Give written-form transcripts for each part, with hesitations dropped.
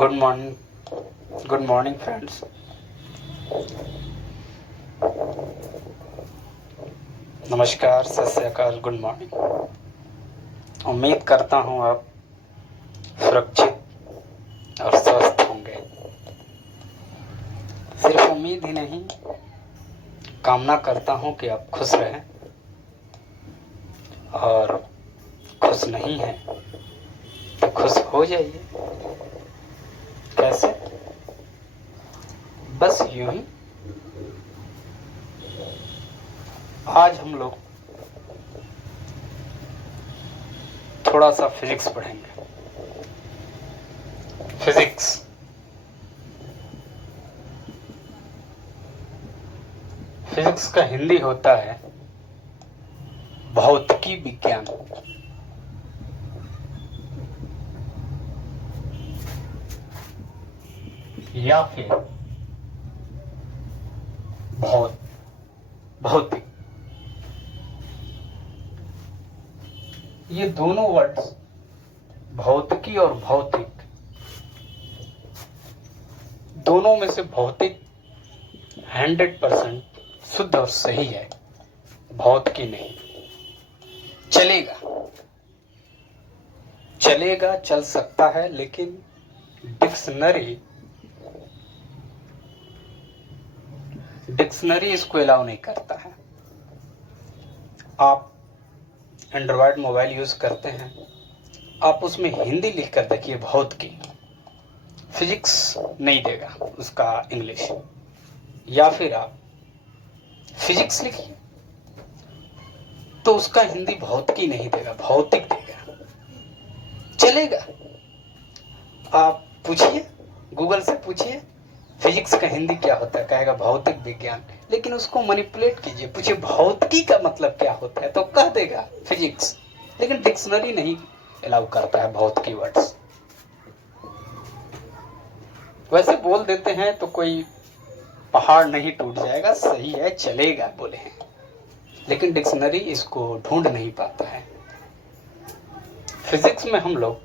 Good morning friends. नमस्कार, सत श्री अकाल, गुड मॉर्निंग। उम्मीद करता हूँ आप सुरक्षित और स्वस्थ होंगे। सिर्फ उम्मीद ही नहीं, कामना करता हूँ कि आप खुश रहें, और खुश नहीं हैं तो खुश हो जाइए। कैसे? बस यूं ही। आज हम लोग थोड़ा सा फिजिक्स पढ़ेंगे। फिजिक्स का हिंदी होता है भौतिकी विज्ञान। या फिर भौतिक। ये दोनों वर्ड्स, भौतिकी और भौतिक, दोनों में से भौतिक 100% शुद्ध और सही है, भौतिकी नहीं। चलेगा, चल सकता है, लेकिन डिक्शनरी इसको अलाउ नहीं करता है। आप एंड्रॉयड मोबाइल यूज करते हैं, आप उसमें हिंदी लिख कर देखिए भौतिकी, फिजिक्स नहीं देगा उसका इंग्लिश। या फिर आप फिजिक्स लिखिए तो उसका हिंदी भौतिकी नहीं देगा, भौतिक देगा। चलेगा। आप पूछिए, गूगल से पूछिए फिजिक्स का हिंदी क्या होता है, कहेगा भौतिक विज्ञान। लेकिन उसको मैनिपुलेट कीजिए, पूछिए भौतिकी का मतलब क्या होता है, तो कह देगा फिजिक्स। लेकिन डिक्शनरी नहीं अलाउ करता है भौतिकी वर्ड्स। वैसे बोल देते हैं तो कोई पहाड़ नहीं टूट जाएगा, सही है, चलेगा बोले हैं, लेकिन डिक्शनरी इसको ढूंढ नहीं पाता है। फिजिक्स में हम लोग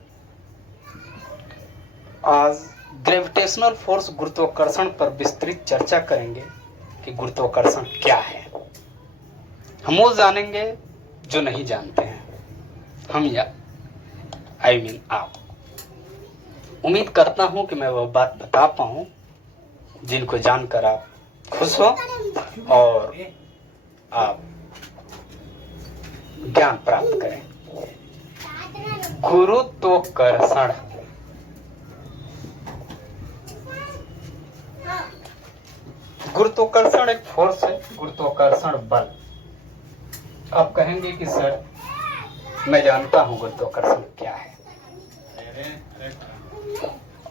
आज ग्रेविटेशनल फोर्स, गुरुत्वाकर्षण पर विस्तृत चर्चा करेंगे कि गुरुत्वाकर्षण क्या है। हम वो जानेंगे जो नहीं जानते हैं, हम या आप। उम्मीद करता हूं कि मैं वह बात बता पाऊं जिनको जानकर आप खुश हो और आप ज्ञान प्राप्त करें। गुरुत्वाकर्षण गुरुत्वाकर्षण एक फोर्स है, गुरुत्वाकर्षण बल। आप कहेंगे कि सर मैं जानता हूं गुरुत्वाकर्षण क्या है,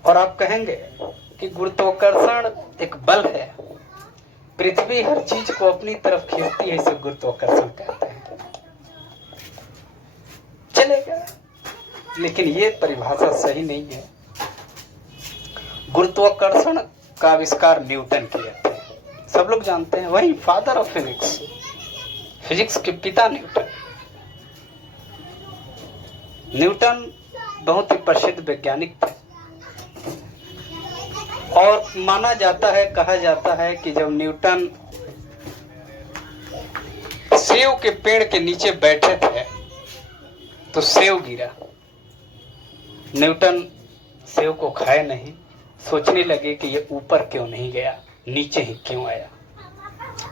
और आप कहेंगे कि गुरुत्वाकर्षण एक बल है, पृथ्वी हर चीज को अपनी तरफ खींचती है, इसे गुरुत्वाकर्षण कहते हैं। चलेगा, लेकिन ये परिभाषा सही नहीं है। गुरुत्वाकर्षण का आविष्कार न्यूटन किए थे, सब लोग जानते हैं, वही फादर ऑफ फिजिक्स के पिता न्यूटन बहुत ही प्रसिद्ध वैज्ञानिक थे। और माना जाता है, कहा जाता है कि जब न्यूटन सेव के पेड़ के नीचे बैठे थे तो सेव गिरा। न्यूटन सेव को खाए नहीं, सोचने लगे कि ये ऊपर क्यों नहीं गया, नीचे ही क्यों आया।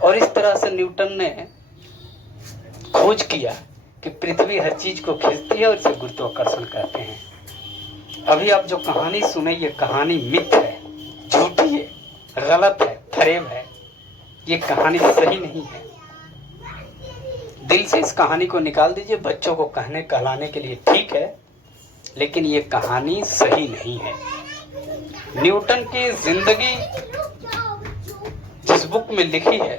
और इस तरह से न्यूटन ने खोज किया कि पृथ्वी हर चीज को खींचती है और इसे गुरुत्वाकर्षण कहते हैं। अभी आप जो कहानी सुने, ये कहानी मिथ है, झूठी है, गलत है, फरेब है। ये कहानी सही नहीं है। दिल से इस कहानी को निकाल दीजिए। बच्चों को कहने कहलाने के लिए ठीक है, लेकिन ये कहानी सही नहीं है। न्यूटन की जिंदगी जिस बुक में लिखी है,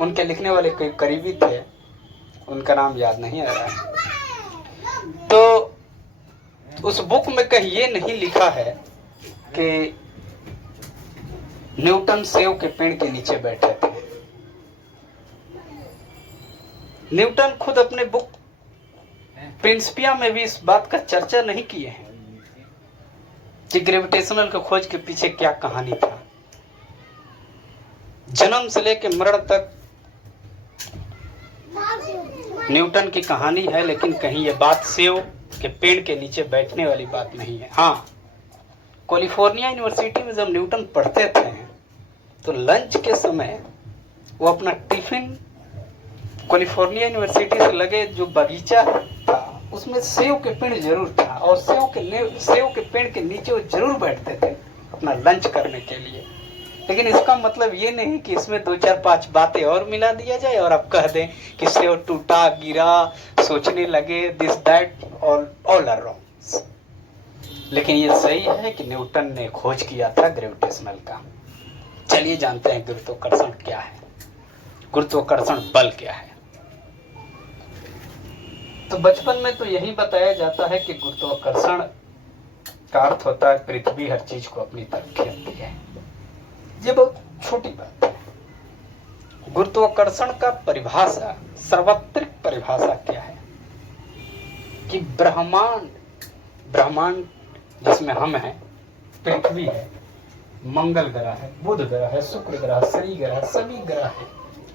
उनके लिखने वाले कोई करीबी थे, उनका नाम याद नहीं आ रहा है, तो उस बुक में कहीं ये नहीं लिखा है कि न्यूटन सेव के पेड़ के नीचे बैठे थे। न्यूटन खुद अपने बुक प्रिंसिपिया में भी इस बात का चर्चा नहीं किए हैं। कि ग्रेविटेशनल के खोज के पीछे क्या कहानी था। जन्म से लेकर मरण तक न्यूटन की कहानी है, लेकिन कहीं ये बात सेव के पेड़ के नीचे बैठने वाली बात नहीं है। हाँ, कैलिफोर्निया यूनिवर्सिटी में जब न्यूटन पढ़ते थे तो लंच के समय वो अपना टिफिन कैलिफोर्निया यूनिवर्सिटी से लगे जो बगीचा था उसमें सेव के पेड़ जरूर था, और सेव के पेड़ के नीचे वो जरूर बैठते थे अपना लंच करने के लिए। लेकिन इसका मतलब ये नहीं कि इसमें 2-4-5 बातें और मिला दिया जाए और आप कह दें कि सेव टूटा गिरा, सोचने लगे, this that all are wrong. लेकिन ये सही है कि न्यूटन ने खोज किया था ग्रेविटेशनल का। चलिए जानते हैं गुरुत्वाकर्षण क्या है, गुरुत्वाकर्षण बल क्या है। तो बचपन में तो यही बताया जाता है कि गुरुत्वाकर्षण का अर्थ होता है पृथ्वी हर चीज को अपनी तरफ खींचती है। ये बहुत छोटी बात है। गुरुत्वाकर्षण का परिभाषा, सार्वत्रिक परिभाषा क्या है कि ब्रह्मांड जिसमें हम हैं, पृथ्वी है, मंगल ग्रह है, बुध ग्रह है, शुक्र ग्रह, शनि ग्रह, सभी ग्रह है,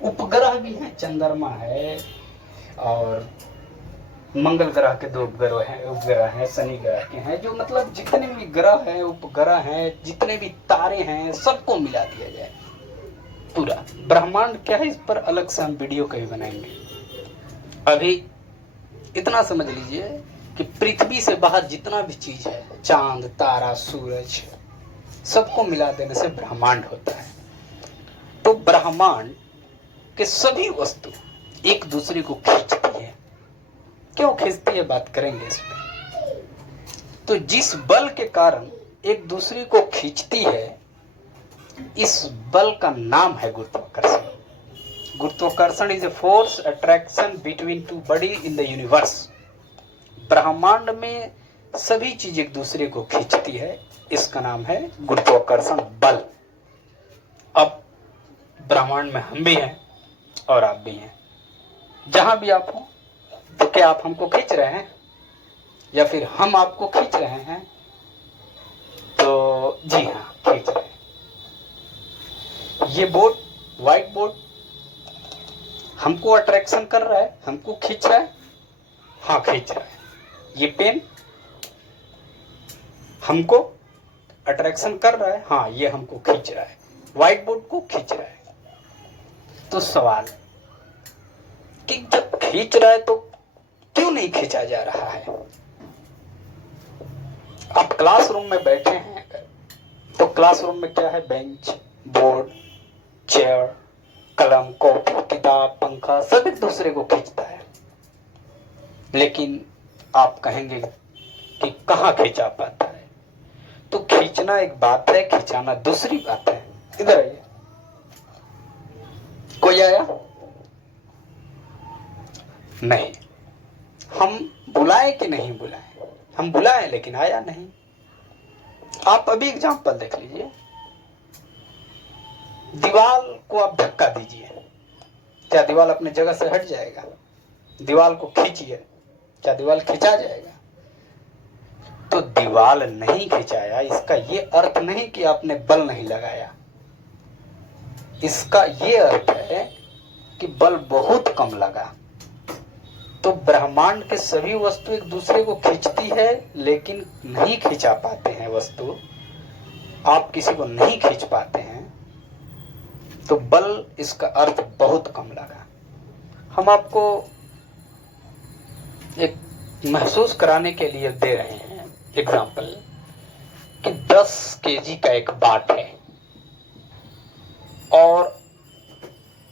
उपग्रह भी हैं, चंद्रमा है, और मंगल ग्रह के 2 उपग्रह हैं, शनि ग्रह के हैं, जो मतलब जितने भी ग्रह हैं, उपग्रह हैं, जितने भी तारे हैं, सबको मिला दिया जाए पूरा ब्रह्मांड क्या है। इस पर अलग से हम वीडियो कभी बनाएंगे। अभी इतना समझ लीजिए कि पृथ्वी से बाहर जितना भी चीज है, चांद, तारा, सूरज, सबको मिला देने से ब्रह्मांड होता है। तो ब्रह्मांड के सभी वस्तु एक दूसरे को खींचती है। क्यों खींचती है, बात करेंगे इस पर। तो जिस बल के कारण एक दूसरे को खींचती है, इस बल का नाम है गुरुत्वाकर्षण। गुरुत्वाकर्षण is a force attraction between 2 body in the universe. ब्रह्मांड में सभी चीज एक दूसरे को खींचती है, इसका नाम है गुरुत्वाकर्षण बल। अब ब्रह्मांड में हम भी हैं और आप भी हैं। जहां भी आप हो, तो क्या आप हमको खींच रहे हैं या फिर हम आपको खींच रहे हैं? तो जी हाँ, खींच रहे हैं। ये बोर्ड, व्हाइट बोर्ड, हमको अट्रैक्शन कर रहा है, हमको खींच रहा है। हाँ, खींच रहा है। ये पेन हमको अट्रैक्शन कर रहा है। हाँ, ये हमको खींच रहा है, व्हाइट बोर्ड को खींच रहा है। तो सवाल कि जब खींच रहा है तो क्यों नहीं खींचा जा रहा है? आप क्लासरूम में बैठे हैं तो क्लासरूम में क्या है? बेंच, बोर्ड, चेयर, कलम, कॉपी, किताब, पंखा, सब एक दूसरे को खींचता है। लेकिन आप कहेंगे कि कहाँ खींचा पाता है? तो खींचना एक बात है, खिंचाना दूसरी बात है। इधर आइए। कोई आया? नहीं। हम बुलाए कि नहीं बुलाए? हम बुलाए लेकिन आया नहीं। आप अभी एग्जांपल देख लीजिए। दीवार को आप धक्का दीजिए, क्या दीवार अपने जगह से हट जाएगा? दीवार को खींचिए, क्या दीवार खिंचा जाएगा? तो दीवार नहीं खिंचाया, इसका ये अर्थ नहीं कि आपने बल नहीं लगाया। इसका ये अर्थ है कि बल बहुत कम लगा। तो ब्रह्मांड के सभी वस्तु एक दूसरे को खींचती है, लेकिन नहीं खींचा पाते हैं वस्तु। आप किसी को नहीं खींच पाते हैं, तो बल, इसका अर्थ बहुत कम लगा। हम आपको एक महसूस कराने के लिए दे रहे हैं एग्जाम्पल कि 10 केजी का एक बाट है और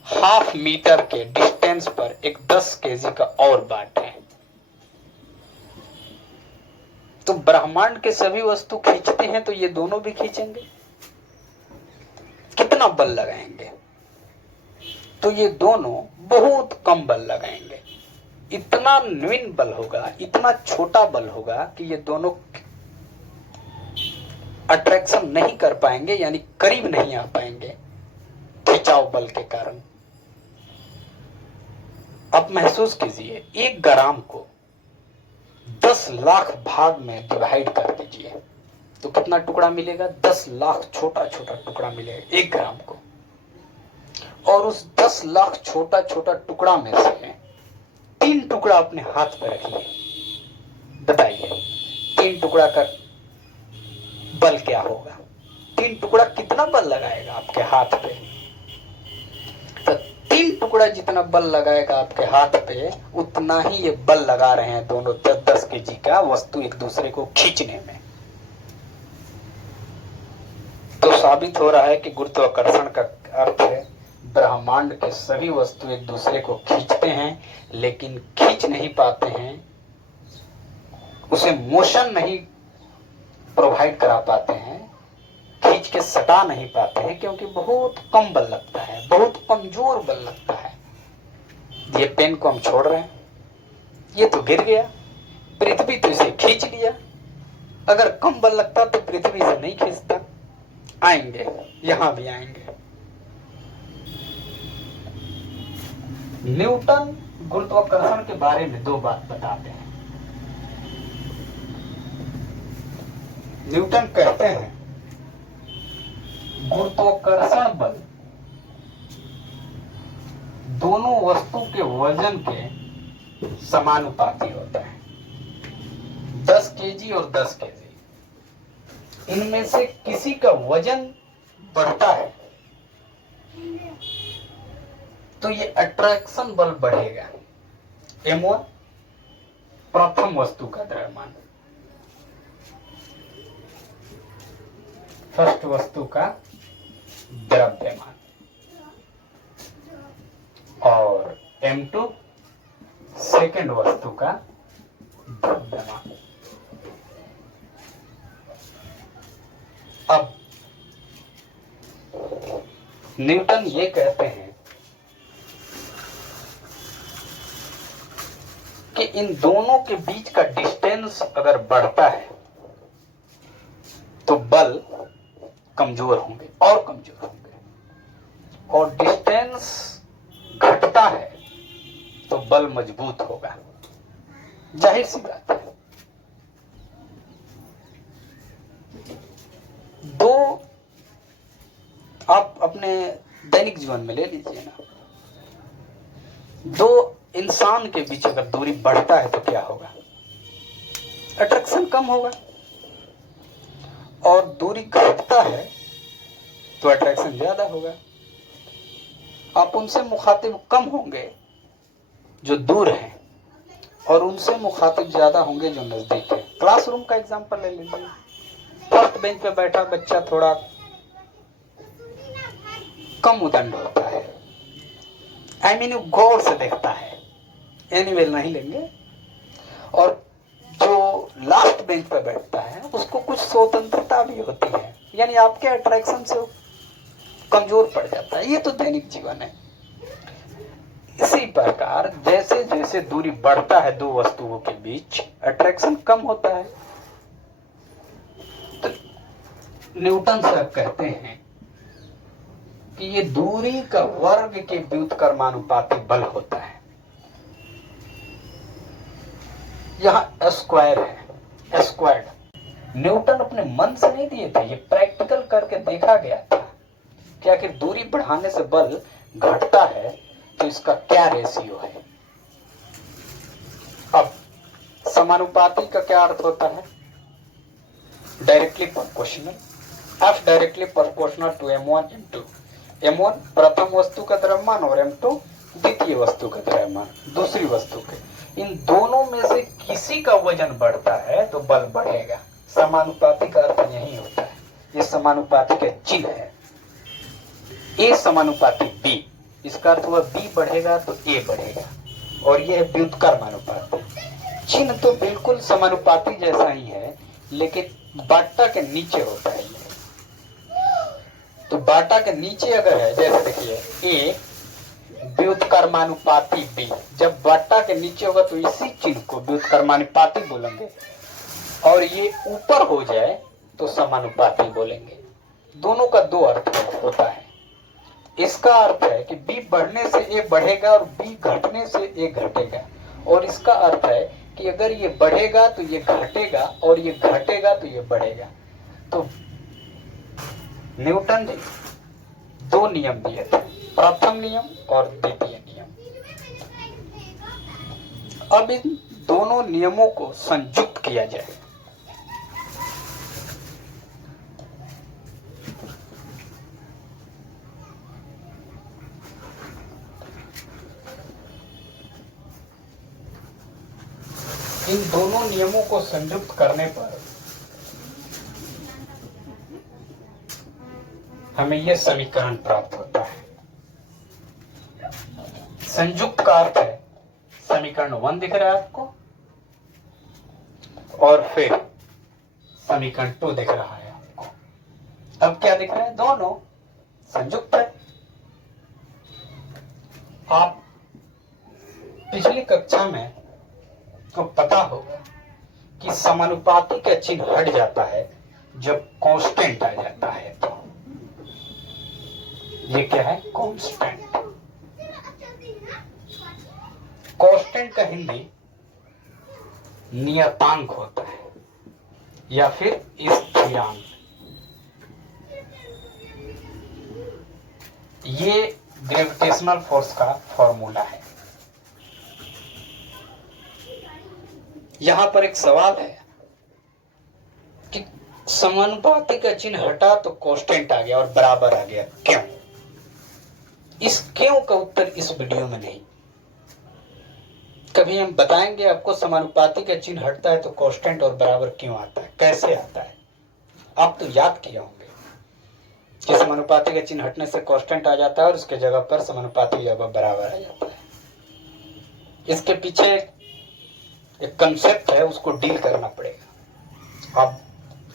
½ मीटर के डिस्टेंस पर एक 10 केजी का और बाट है। तो ब्रह्मांड के सभी वस्तु खींचते हैं, तो ये दोनों भी खींचेंगे। कितना बल लगाएंगे? तो ये दोनों बहुत कम बल लगाएंगे। इतना न्यून बल होगा, इतना छोटा बल होगा कि ये दोनों अट्रैक्शन नहीं कर पाएंगे, यानी करीब नहीं आ पाएंगे खिंचाव बल के कारण। आप महसूस कीजिए, 1 ग्राम को 10 लाख भाग में डिवाइड कर दीजिए। तो कितना टुकड़ा मिलेगा? 10 लाख छोटा छोटा टुकड़ा मिलेगा 1 ग्राम को। और उस 10 लाख छोटा छोटा टुकड़ा में से 3 टुकड़ा अपने हाथ पे रखिए। बताइए 3 टुकड़ा का बल क्या होगा? 3 टुकड़ा कितना बल लगाएगा आपके हाथ पे? तो 3 टुकड़ा जितना बल लगाएगा आपके हाथ पे, उतना ही ये बल लगा रहे हैं दोनों 10-10 केजी का वस्तु एक दूसरे को खींचने में। तो साबित हो रहा है कि गुरुत्वाकर्षण का अर्थ है ब्रह्मांड के सभी वस्तु एक दूसरे को खींचते हैं, लेकिन खींच नहीं पाते हैं, उसे मोशन नहीं प्रोवाइड करा पाते हैं, खींच के सटा नहीं पाते हैं, क्योंकि बहुत कम बल लगता है, बहुत कमजोर बल लगता है। ये पेन को हम छोड़ रहे हैं, ये तो गिर गया, पृथ्वी तो इसे खींच लिया। अगर कम बल लगता तो पृथ्वी से नहीं खींचता। आएंगे, यहां भी आएंगे। न्यूटन गुरुत्वाकर्षण के बारे में 2 बात बताते हैं। न्यूटन कहते हैं गुरुत्वाकर्षण बल दोनों वस्तु के वजन के समानुपाती होता है। 10 केजी और 10 केजी, इनमें से किसी का वजन बढ़ता है तो ये अट्रैक्शन बल बढ़ेगा। M1 प्रथम वस्तु का द्रव्यमान, फर्स्ट वस्तु का द्रव्यमान, और M2 सेकंड वस्तु का द्रव्यमान। अब न्यूटन ये कहते हैं कि इन दोनों के बीच का डिस्टेंस अगर बढ़ता है तो बल कमजोर होंगे और कमजोर होंगे, और डिस्टेंस घटता है तो बल मजबूत होगा। जाहिर सी बात है। दो आप अपने दैनिक जीवन में ले लीजिए ना, 2 इंसान के बीच अगर दूरी बढ़ता है तो क्या होगा? अट्रैक्शन कम होगा। और दूरी घटता है तो अट्रैक्शन ज्यादा होगा। आप उनसे मुखातिब कम होंगे जो दूर हैं, और उनसे मुखातिब ज्यादा होंगे जो नजदीक है। क्लासरूम का एग्जांपल ले लीजिए। फर्स्ट बेंच पे बैठा बच्चा थोड़ा कम उदंड होता है, आई मीन गौर से देखता है, एनीवेल नहीं लेंगे। और जो लास्ट बेंच पर बैठता है उसको कुछ स्वतंत्रता भी होती है, यानी आपके अट्रैक्शन से कमजोर पड़ जाता है। ये तो दैनिक जीवन है। इसी प्रकार जैसे जैसे दूरी बढ़ता है 2 वस्तुओं के बीच, अट्रैक्शन कम होता है। तो न्यूटन साहब कहते हैं कि ये दूरी का वर्ग के व्युत्क्रमानुपाती बल होता है। यहां स्क्वायर है, स्क्वायर्ड। न्यूटन अपने मन से नहीं दिए थे, ये प्रैक्टिकल करके देखा गया था कि आखिर दूरी बढ़ाने से बल घटता है तो इसका क्या रेशियो है। अब समानुपाती का क्या अर्थ होता है? Directly proportional, F directly proportional to M1 M2। M1 प्रथम वस्तु का द्रव्यमान और M2 द्वितीय वस्तु का द्रव्यमान, दूसरी वस्तु के। इन दोनों में से किसी का वजन बढ़ता है तो बल बढ़ेगा। समानुपाती का अर्थ यही होता है। ये समानुपाती का चिन्ह है। A समानुपाती B, इसका अर्थ हुआ B बढ़ेगा तो A बढ़ेगा, और यह है व्युत्क्रमानुपाती। चिन्ह तो बिल्कुल समानुपाती जैसा ही है, लेकिन बाटा के नीचे होता है ये। तो बाटा के नीचे अगर है, जैसे देखिए A व्युत्क्रमानुपाती B, जब बाटा के नीचे होगा तो इसी चिन्ह को व्युत्क्रमानुपाती बोलेंगे, और ये ऊपर हो जाए तो समानुपाती बोलेंगे। दोनों का 2 अर्थ होता है। इसका अर्थ है कि B बढ़ने से A बढ़ेगा और B घटने से A घटेगा, और इसका अर्थ है कि अगर ये बढ़ेगा तो ये घटेगा और ये घटेगा तो ये बढ़ेगा। तो न्यूटन ने दो नियम दिए थे, प्रथम नियम और द्वितीय नियम। अब इन दोनों नियमों को संयुक्त किया जाए। इन दोनों नियमों को संयुक्त करने पर हमें यह समीकरण प्राप्त होता है। संयुक्त का अर्थ है समीकरण 1 दिख रहा है आपको, और फिर समीकरण 2 दिख रहा है आपको। अब क्या दिख रहा है? दोनों संयुक्त है। आप पिछली कक्षा में तो पता होगा कि समानुपाती का चिन्ह हट जाता है जब कांस्टेंट आ जाता है। तो ये क्या है? कांस्टेंट। कांस्टेंट का हिंदी नियतांक होता है या फिर स्थिरांक। ये ग्रेविटेशनल फोर्स का फॉर्मूला है। यहां पर एक सवाल है कि समानुपाती का चिन्ह हटा तो कांस्टेंट आ गया और बराबर आ गया, क्यों? इस क्यों का उत्तर इस वीडियो में नहीं। कभी हम बताएंगे आपको समानुपाती का चिन्ह हटता है तो कांस्टेंट और बराबर क्यों आता है, कैसे आता है। आप तो याद किए होंगे कि समानुपाती का चिन्ह हटने से कांस्टेंट आ जाता है और उसके जगह पर समानुपाती जगह बराबर आ जाता है। इसके पीछे एक कंसेप्ट है, उसको डील करना पड़ेगा। आप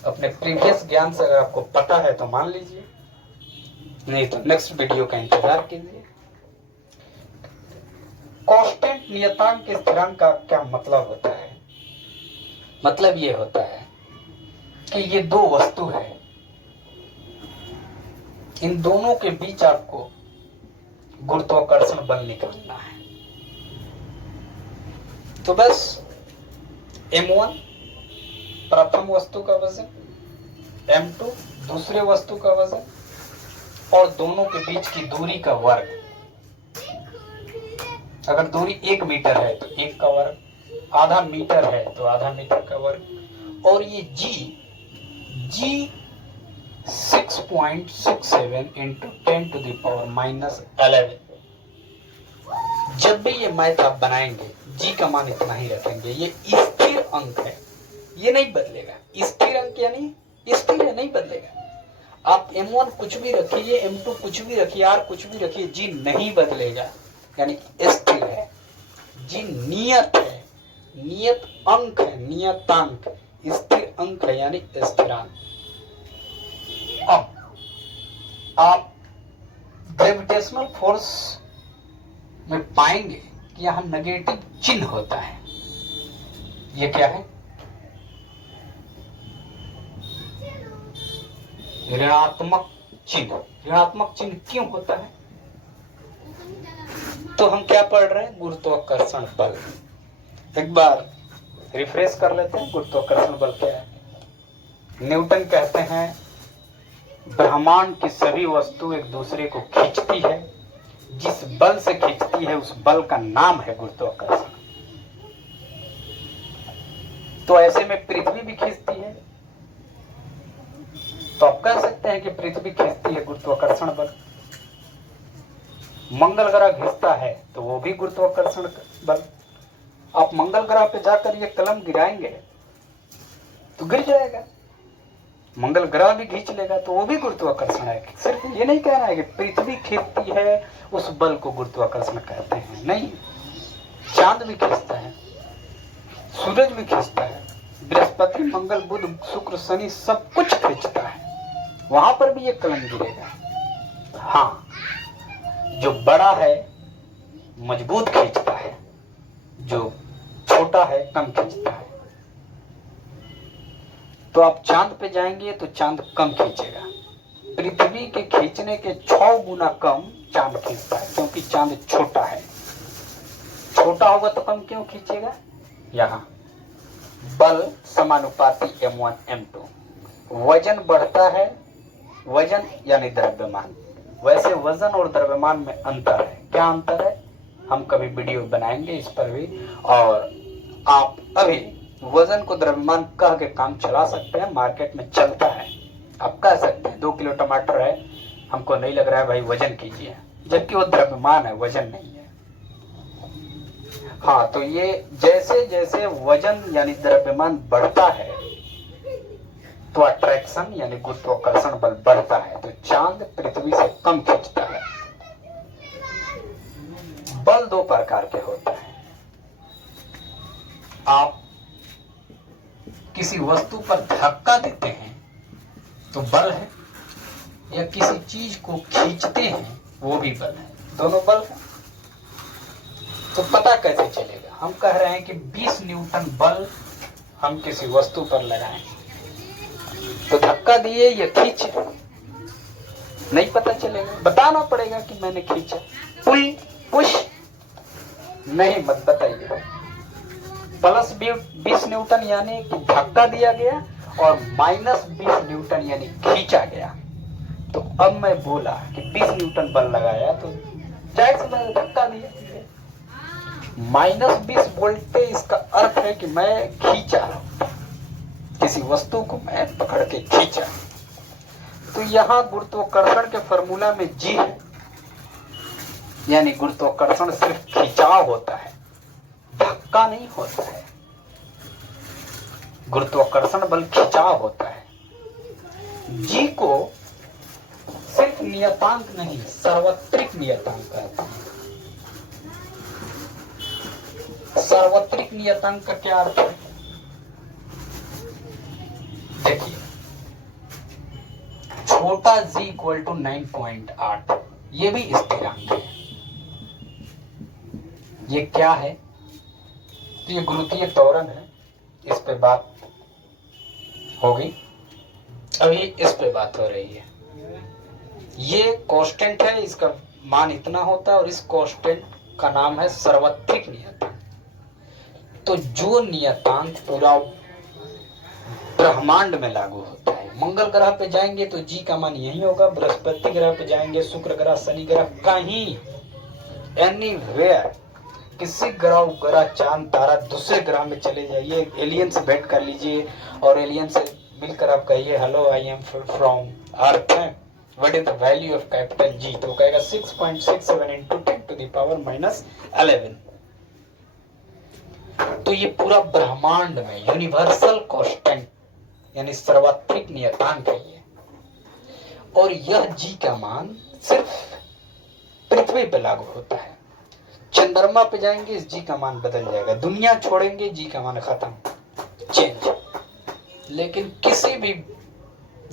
अपने प्रीवियस ज्ञान से अगर आपको पता है तो मान लीजिए, नहीं तो नेक्स्ट वीडियो का इंतजार कीजिए। कांस्टेंट नियतांक के स्थिरांक का क्या मतलब होता है? मतलब ये होता है कि ये दो वस्तु है, इन दोनों के बीच आपको गुरुत्वाकर्षण बल निकालना है। तो बस m1 प्रथम वस्तु का वजन, m2 दूसरे वस्तु का वजन और दोनों के बीच की दूरी का वर्ग। अगर दूरी 1 मीटर है तो 1 का वर्ग, आधा मीटर है तो आधा मीटर का वर्ग। और ये g 6.67 इंटू 10⁻⁻11। जब भी ये मैथ आप बनाएंगे g का मान इतना ही रखेंगे। ये स्थिर अंक है, ये नहीं बदलेगा। स्थिर अंक यानी स्थिर है, नहीं बदलेगा। आप m1 कुछ भी रखिए, m2 कुछ भी रखिए, r कुछ भी रखिए, g नहीं बदलेगा, यानी स्थिर है। जी नियत है, नियत अंक है, नियतांक, स्थिर अंक है यानी स्थिरांक। अब आप ग्रेविटेशनल फोर्स में पाएंगे कि यहां नेगेटिव चिन्ह होता है। ये क्या है? ऋणात्मक चिन्ह। ऋणात्मक चिन्ह क्यों होता है? तो हम क्या पढ़ रहे हैं? गुरुत्वाकर्षण बल। एक बार रिफ्रेश कर लेते हैं, गुरुत्वाकर्षण बल क्या है। न्यूटन कहते हैं ब्रह्मांड की सभी वस्तु एक दूसरे को खींचती है, जिस बल से खींचती है उस बल का नाम है गुरुत्वाकर्षण। तो ऐसे में पृथ्वी भी खींचती है, तो आप कह सकते हैं कि पृथ्वी खींचती है गुरुत्वाकर्षण बल। मंगल ग्रह घिसता है तो वो भी गुरुत्वाकर्षण बल। आप मंगल ग्रह पे जाकर ये कलम गिराएंगे तो गिर जाएगा, मंगल ग्रह भी खींच लेगा तो वो भी गुरुत्वाकर्षण है। सिर्फ ये नहीं कहना है कि पृथ्वी खींचती है उस बल को गुरुत्वाकर्षण कहते हैं, नहीं। चांद भी खींचता है, सूरज भी खींचता है, बृहस्पति मंगल बुध शुक्र शनि सब कुछ खींचता है, वहां पर भी ये कलम गिरेगा। हाँ, जो बड़ा है मजबूत खींचता है, जो छोटा है कम खींचता है। तो आप चांद पे जाएंगे तो चांद कम खींचेगा। पृथ्वी के खींचने के 6 गुना कम चांद खींचता है, क्योंकि चांद छोटा है। छोटा होगा तो कम क्यों खींचेगा? यहाँ बल समानुपाती m1 m2। वजन बढ़ता है, वजन यानी द्रव्यमान। वैसे वजन और द्रव्यमान में अंतर है। क्या अंतर है, हम कभी वीडियो बनाएंगे इस पर भी। और आप अभी वजन को द्रव्यमान कह के काम चला सकते हैं, मार्केट में चलता है। आप कह सकते हैं 2 किलो टमाटर है, हमको नहीं लग रहा है भाई, वजन कीजिए, जबकि वो द्रव्यमान है, वजन नहीं है। हाँ, तो ये जैसे जैसे वजन यानी द्रव्यमान बढ़ता है तो अट्रैक्शन यानी गुरुत्वाकर्षण बल बढ़ता है, तो चांद पृथ्वी से कम खींचता है। बल दो प्रकार के होते हैं। आप किसी वस्तु पर धक्का देते हैं तो बल है, या किसी चीज को खींचते हैं वो भी बल है, दोनों बल है। तो पता कैसे चलेगा, हम कह रहे हैं कि 20 न्यूटन बल हम किसी वस्तु पर लगाएं, तो धक्का दिए या खींचे, नहीं पता चलेगा, बताना पड़ेगा कि मैंने खींचा। पुल पुश नहीं, मत बताइए। प्लस 20 न्यूटन यानी कि धक्का दिया गया, और माइनस 20 न्यूटन यानी खींचा गया। तो अब मैं बोला कि 20 न्यूटन बल लगाया, तो जाहिर सी मैंने धक्का दिया। माइनस 20 वोल्ट पे इसका अर्थ है कि मैं खींचा, किसी वस्तु को मैं पकड़ के खींचा। तो यहां गुरुत्वाकर्षण के फॉर्मूला में जी है, यानी गुरुत्वाकर्षण सिर्फ खिंचाव होता है, धक्का नहीं होता है। गुरुत्वाकर्षण बल खिंचाव होता है। जी को सिर्फ नियतांक नहीं, सार्वत्रिक नियतांक कहते हैं। सार्वत्रिक नियतांक का क्या अर्थ है, देखिए, छोटा g इक्वल टू 9.8, ये भी स्थिरांक है। ये क्या है, तो ये गुरुत्वीय त्वरण है, इस पे बात होगी, अभी इस पे बात हो रही है। ये कांस्टेंट है, इसका मान इतना होता है, और इस कांस्टेंट का नाम है सार्वत्रिक नियतांक। तो जो नियतांक पूरा ब्रह्मांड में लागू होता है, मंगल ग्रह पे जाएंगे तो जी का मान यही होगा, बृहस्पति ग्रह पे जाएंगे, शुक्र ग्रह, शनि ग्रह, कहीं एनीवेयर, किसी ग्रह चांद तारा दूसरे ग्रह में चले जाइए, एलियन से भेंट कर लीजिए, और एलियन से मिलकर आप कहिए hello I am from earth, what is the value of capital G, तो कहेगा 6.67 इंटू 10 टू द पावर -11। तो ये पूरा ब्रह्मांड में यूनिवर्सल कांस्टेंट यानी सार्वत्रिक नियतांक है ये। और यह जी का मान सिर्फ पृथ्वी पे लागू होता है। चंद्रमा पे जाएंगे, इस जी का मान बदल जाएगा, दुनिया छोड़ेंगे, जी का मान खत्म, चेंज। लेकिन किसी भी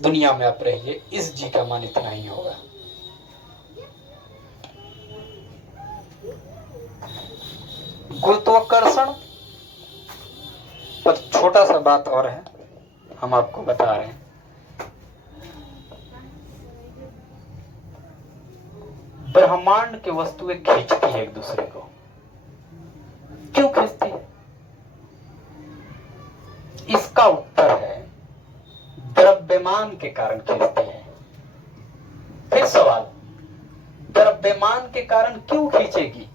दुनिया में आप रहिए, इस जी का मान इतना ही होगा। गुरुत्वाकर्षण पर छोटा सा बात और है, हम आपको बता रहे हैं। ब्रह्मांड की वस्तुएं खींचती है एक दूसरे को, क्यों खींचती है, इसका उत्तर है द्रव्यमान के कारण खींचती है। फिर सवाल, द्रव्यमान के कारण क्यों खींचेगी,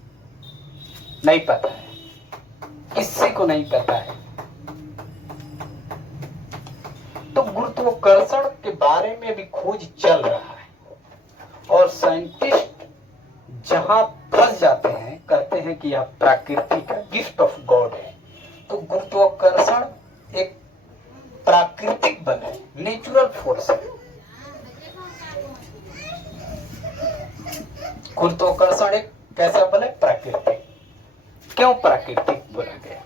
नहीं पता है, किसी को नहीं पता है। तो गुरुत्वाकर्षण के बारे में भी खोज चल रहा है, और साइंटिस्ट जहां फंस जाते हैं, कहते हैं कि यह प्रकृति का गिफ्ट ऑफ गॉड है। तो गुरुत्वाकर्षण एक प्राकृतिक बल है, नेचुरल फोर्स है। गुरुत्वाकर्षण एक कैसा बल है, प्राकृतिक। क्यों प्राकृतिक बोला गया,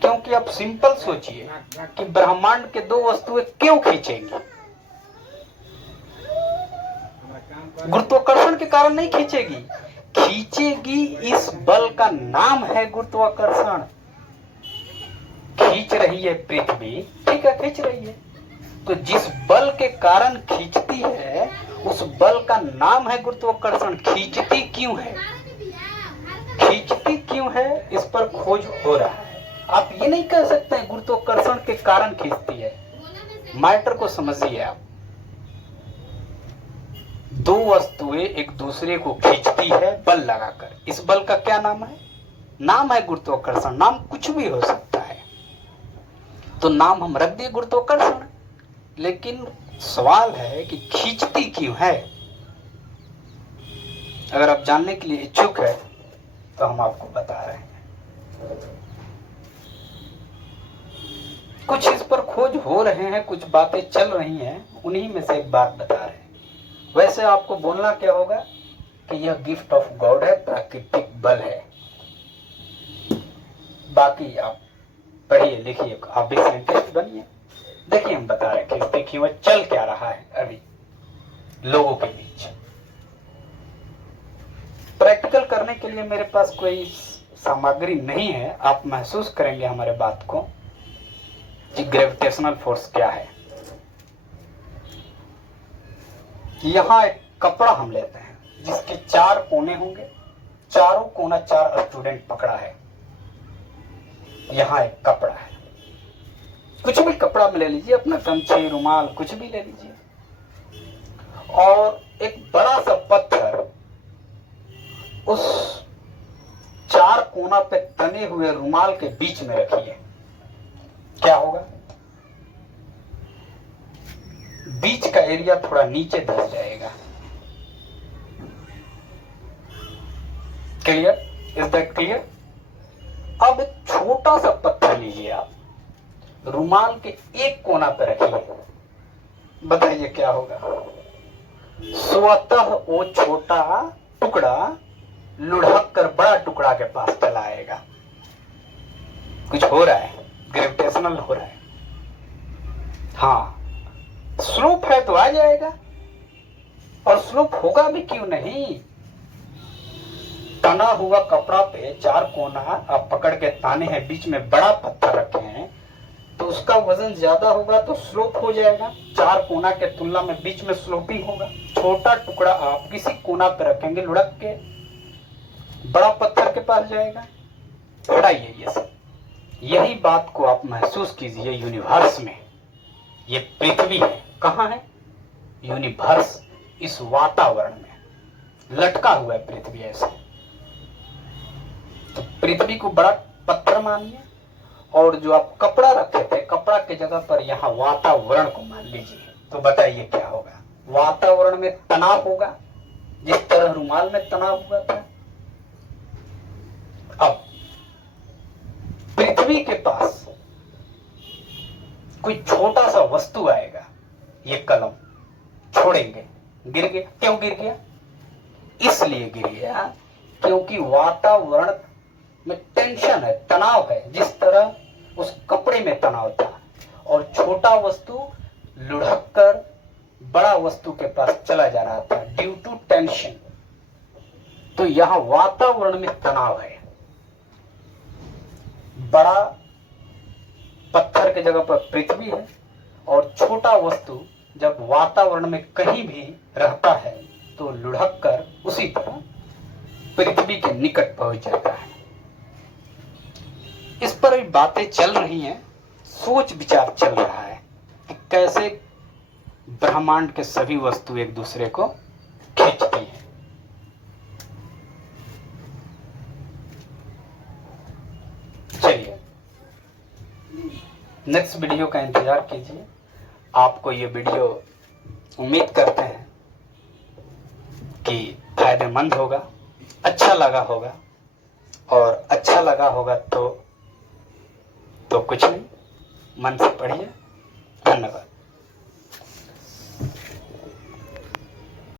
क्योंकि आप सिंपल सोचिए कि ब्रह्मांड के दो वस्तुएं क्यों खींचेंगी, गुरुत्वाकर्षण के कारण नहीं खींचेगी, खींचेगी इस बल का नाम है गुरुत्वाकर्षण। खींच रही है पृथ्वी, ठीक है, खींच रही है, तो जिस बल के कारण खींचती है उस बल का नाम है गुरुत्वाकर्षण। खींचती क्यों है, खींचती क्यों है, इस पर खोज हो रहा है। आप ये नहीं कह सकते गुरुत्वाकर्षण के कारण खींचती है, मैटर को समझिए आप। दो वस्तुएं एक दूसरे को खींचती है बल लगाकर। इस बल का क्या नाम है? नाम है गुरुत्वाकर्षण। नाम कुछ भी हो सकता है, तो नाम हम रख दिए गुरुत्वाकर्षण। लेकिन सवाल है कि खींचती क्यों है? अगर आप जानने के लिए इच्छुक है तो हम आपको बता रहे हैं। कुछ इस पर खोज हो रहे हैं, कुछ बातें चल रही हैं, उन्हीं में से एक बात बता रहे हैं। वैसे आपको बोलना क्या होगा कि यह गिफ्ट ऑफ गॉड है, प्राकृतिक बल है। बाकी आप पढ़िए लिखिए, आप भी साइंटिस्ट बनिए। देखिए हम बता रहे हैं कि देखिए वह चल क्या रहा है अभी लोगों के बीच। प्रैक्टिकल करने के लिए मेरे पास कोई सामग्री नहीं है। आप महसूस करेंगे हमारे बात को कि ग्रेविटेशनल फोर्स क्या है। यहां एक कपड़ा हम लेते हैं जिसके 4 कोने होंगे, चारों कोना 4 स्टूडेंट पकड़ा है। यहां एक कपड़ा है, कुछ भी कपड़ा में ले लीजिए, अपना गमछी रुमाल कुछ भी ले लीजिए, और एक बड़ा सा पत्थर उस 4 कोना पे तने हुए रुमाल के बीच में रखिए। क्या होगा? बीच का एरिया थोड़ा नीचे धस जाएगा। क्लियर? Is that clear? अब एक छोटा सा पत्थर लीजिए, आप रुमाल के एक कोना पर रखिए। बताइए क्या होगा? स्वतः वो छोटा टुकड़ा लुढ़क कर बड़ा टुकड़ा के पास चला आएगा। कुछ हो रहा है, ग्रेविटेशनल हो रहा है। हाँ, स्लोप है तो आ जाएगा, और स्लोप होगा भी क्यों नहीं। तना हुआ कपड़ा पे 4 कोना आप पकड़ के ताने हैं, बीच में बड़ा पत्थर रखे हैं, तो उसका वजन ज्यादा होगा तो स्लोप हो जाएगा। 4 कोना के तुलना में बीच में स्लोपिंग होगा। छोटा टुकड़ा आप किसी कोना पे रखेंगे, लुढ़क के बड़ा पत्थर के पास जाएगा। हटाइए ये सब। यही बात को आप महसूस कीजिए यूनिवर्स में। ये पृथ्वी है, कहाँ है? यूनिवर्स, इस वातावरण में लटका हुआ है पृथ्वी ऐसे। तो पृथ्वी को बड़ा पत्थर मानिए, और जो आप कपड़ा रखे थे, कपड़ा के जगह पर यहाँ वातावरण को मान लीजिए। तो बताइए क्या होगा? वातावरण में तनाव होगा, जिस तरह रुमाल में तनाव हुआ था। अब पृथ्वी के पास कोई छोटा सा वस्तु आएगा, ये कलम छोड़ेंगे, गिर गया। क्यों गिर गया? इसलिए गिर गया क्योंकि वातावरण में टेंशन है, तनाव है, जिस तरह उस कपड़े में तनाव था, और छोटा वस्तु लुढ़क कर बड़ा वस्तु के पास चला जा रहा था ड्यू टू टेंशन। तो यहां वातावरण में तनाव है। बड़ा पत्थर के जगह पर पृथ्वी है, और छोटा वस्तु जब वातावरण में कहीं भी रहता है तो लुढ़क कर उसी तरह पृथ्वी के निकट पहुंच जाता है। इस पर भी बातें चल रही हैं, सोच विचार चल रहा है कि कैसे ब्रह्मांड के सभी वस्तु एक दूसरे को खींचती हैं। चलिए नेक्स्ट वीडियो का इंतजार कीजिए। आपको ये वीडियो उम्मीद करते हैं कि फायदेमंद होगा, अच्छा लगा होगा, और अच्छा लगा होगा तो कुछ नहीं, मन से पढ़िए। धन्यवाद।